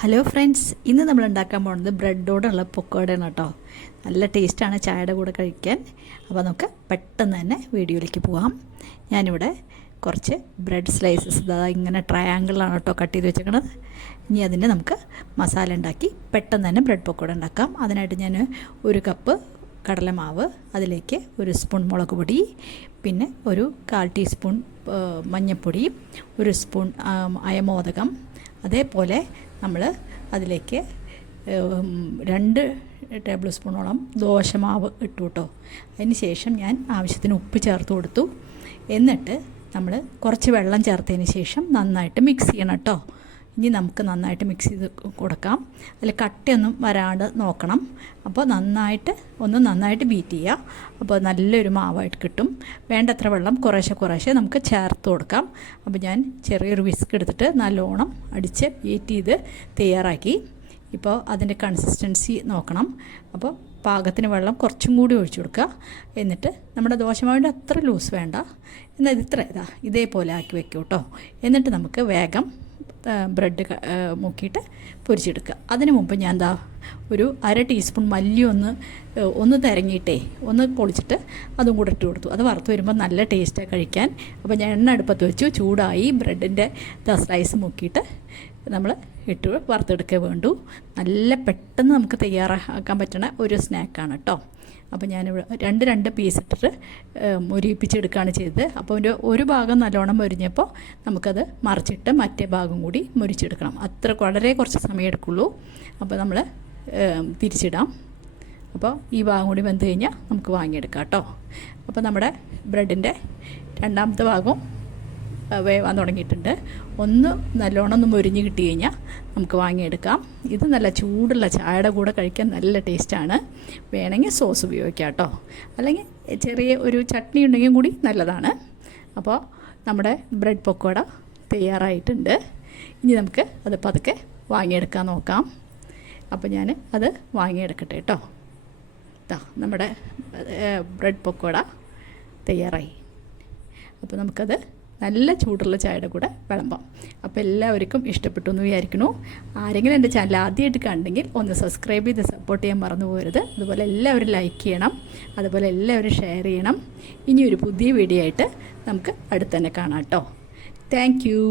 Hello friends, ഇന്ന് നമ്മൾ ഉണ്ടാക്കാൻ പോകുന്നത് ബ്രെഡോടുള്ള പൊക്കോടയാണ് കേട്ടോ. നല്ല ടേസ്റ്റാണ് ചായയുടെ കൂടെ കഴിക്കാൻ. അപ്പോൾ നമുക്ക് പെട്ടെന്ന് തന്നെ വീഡിയോയിലേക്ക് പോകാം. ഞാനിവിടെ കുറച്ച് ബ്രെഡ് സ്ലൈസസ് ഇങ്ങനെ ട്രയാങ്കിളാണ് കേട്ടോ കട്ട് ചെയ്ത് വെച്ചേക്കണത്. ഇനി അതിൻ്റെ നമുക്ക് മസാല ഉണ്ടാക്കി പെട്ടെന്ന് തന്നെ ബ്രെഡ് പൊക്കോട ഉണ്ടാക്കാം. അതിനായിട്ട് ഞാൻ 1 കപ്പ് കടലമാവ്, അതിലേക്ക് 1 സ്പൂൺ മുളക് പൊടി, പിന്നെ 1/4 ടീസ്പൂൺ മഞ്ഞൾപ്പൊടി, 1 സ്പൂൺ അയമോദകം, അതേപോലെ നമ്മൾ അതിലേക്ക് 2 ടേബിൾ സ്പൂണോളം ദോശമാവ് ഇട്ടു കേട്ടോ. അതിന് ശേഷം ഞാൻ ആവശ്യത്തിന് ഉപ്പ് ചേർത്ത് കൊടുത്തു. എന്നിട്ട് നമ്മൾ കുറച്ച് വെള്ളം ചേർത്തതിന് ശേഷം നന്നായിട്ട് മിക്സ് ചെയ്യണം കേട്ടോ. ഇനി നമുക്ക് നന്നായിട്ട് മിക്സ് ചെയ്ത് കൊടുക്കാം. അതിൽ കട്ടയൊന്നും വരാണ്ട് നോക്കണം. അപ്പോൾ നന്നായിട്ട് ബീറ്റ് ചെയ്യുക. അപ്പോൾ നല്ലൊരു മാവായിട്ട് കിട്ടും. വേണ്ടത്ര വെള്ളം കുറേശ്ശെ നമുക്ക് ചേർത്ത് കൊടുക്കാം. അപ്പോൾ ഞാൻ ചെറിയൊരു വിസ്ക് എടുത്തിട്ട് നല്ലോണം അടിച്ച് ബീറ്റ് ചെയ്ത് തയ്യാറാക്കി. ഇപ്പോൾ അതിൻ്റെ കൺസിസ്റ്റൻസി നോക്കണം. അപ്പോൾ പാകത്തിന് വെള്ളം കുറച്ചും കൂടി ഒഴിച്ചു കൊടുക്കുക. എന്നിട്ട് നമ്മുടെ ദോശമാവിൻ്റെ അത്ര ലൂസ് വേണ്ട, എന്നാൽ ഇതേപോലെ ആക്കി വെക്കും കേട്ടോ. എന്നിട്ട് നമുക്ക് വേഗം ബ്രെഡ് മുക്കിയിട്ട് പൊരിച്ചെടുക്കുക. അതിന് മുമ്പ് ഞാൻ ഒരു 1/2 ടീസ്പൂൺ മല്ലി ഒന്ന് തിരങ്ങിയിട്ടേ ഒന്ന് പൊളിച്ചിട്ട് അതും കൂടെ ഇട്ട് കൊടുത്തു. അത് വറുത്ത് വരുമ്പോൾ നല്ല ടേസ്റ്റാണ് കഴിക്കാൻ. അപ്പോൾ ഞാൻ എണ്ണ അടുപ്പത്ത് വെച്ചു, ചൂടായി. ബ്രെഡിൻ്റെ സ്ലൈസ് മുക്കിയിട്ട് നമ്മൾ ഇട്ട് വറുത്തെടുക്കേ വേണ്ടൂ. നല്ല പെട്ടെന്ന് നമുക്ക് തയ്യാറാക്കാൻ പറ്റുന്ന ഒരു സ്നാക്കാണ് കേട്ടോ. അപ്പോൾ ഞാൻ രണ്ട് പീസ് ഇട്ടിട്ട് മൊരിയിപ്പിച്ചെടുക്കുകയാണ് ചെയ്തത്. അപ്പോൾ ഒരു ഭാഗം നല്ലോണം മൊരിഞ്ഞപ്പോൾ നമുക്കത് മറിച്ചിട്ട് മറ്റേ ഭാഗം കൂടി മൊരിച്ചെടുക്കണം. വളരെ കുറച്ച് സമയം എടുക്കുള്ളൂ. അപ്പോൾ നമ്മൾ തിരിച്ചിടാം. അപ്പോൾ ഈ ഭാഗം കൂടി വെന്ത് കഴിഞ്ഞാൽ നമുക്ക് വാങ്ങിയെടുക്കാം കേട്ടോ. അപ്പോൾ നമ്മുടെ ബ്രെഡിൻ്റെ രണ്ടാമത്തെ ഭാഗം വേവാൻ തുടങ്ങിയിട്ടുണ്ട്. നല്ലോണം മൊരിഞ്ഞ് കിട്ടി കഴിഞ്ഞാൽ നമുക്ക് വാങ്ങിയെടുക്കാം. ഇത് നല്ല ചൂടുള്ള ചായയുടെ കൂടെ കഴിക്കാൻ നല്ല ടേസ്റ്റാണ്. വേണമെങ്കിൽ സോസ് ഉപയോഗിക്കാം കേട്ടോ, അല്ലെങ്കിൽ ചെറിയ ഒരു ചട്നി ഉണ്ടെങ്കിൽ കൂടി നല്ലതാണ്. അപ്പോൾ നമ്മുടെ ബ്രെഡ് പക്കോട തയ്യാറായിട്ടുണ്ട്. ഇനി നമുക്ക് അത് പതുക്കെ വാങ്ങിയെടുക്കാൻ നോക്കാം. അപ്പോൾ ഞാൻ അത് വാങ്ങിയെടുക്കട്ടെ കേട്ടോ. നമ്മുടെ ബ്രെഡ് പക്കോട തയ്യാറായി. അപ്പോൾ നമുക്കത് നല്ല ചൂടുള്ള ചായയുടെ കൂടെ വിളമ്പാം. അപ്പോൾ എല്ലാവർക്കും ഇഷ്ടപ്പെട്ടു എന്ന് വിചാരിക്കണു. ആരെങ്കിലും എൻ്റെ ചാനൽ ആദ്യമായിട്ട് കണ്ടെങ്കിൽ ഒന്ന് സബ്സ്ക്രൈബ് ചെയ്ത് സപ്പോർട്ട് ചെയ്യാൻ മറന്നു പോകരുത്. അതുപോലെ എല്ലാവരും ലൈക്ക് ചെയ്യണം, അതുപോലെ എല്ലാവരും ഷെയർ ചെയ്യണം. ഇനി ഒരു പുതിയ വീഡിയോ ആയിട്ട് നമുക്ക് അടുത്ത് തന്നെ കാണാം കേട്ടോ. Thank you.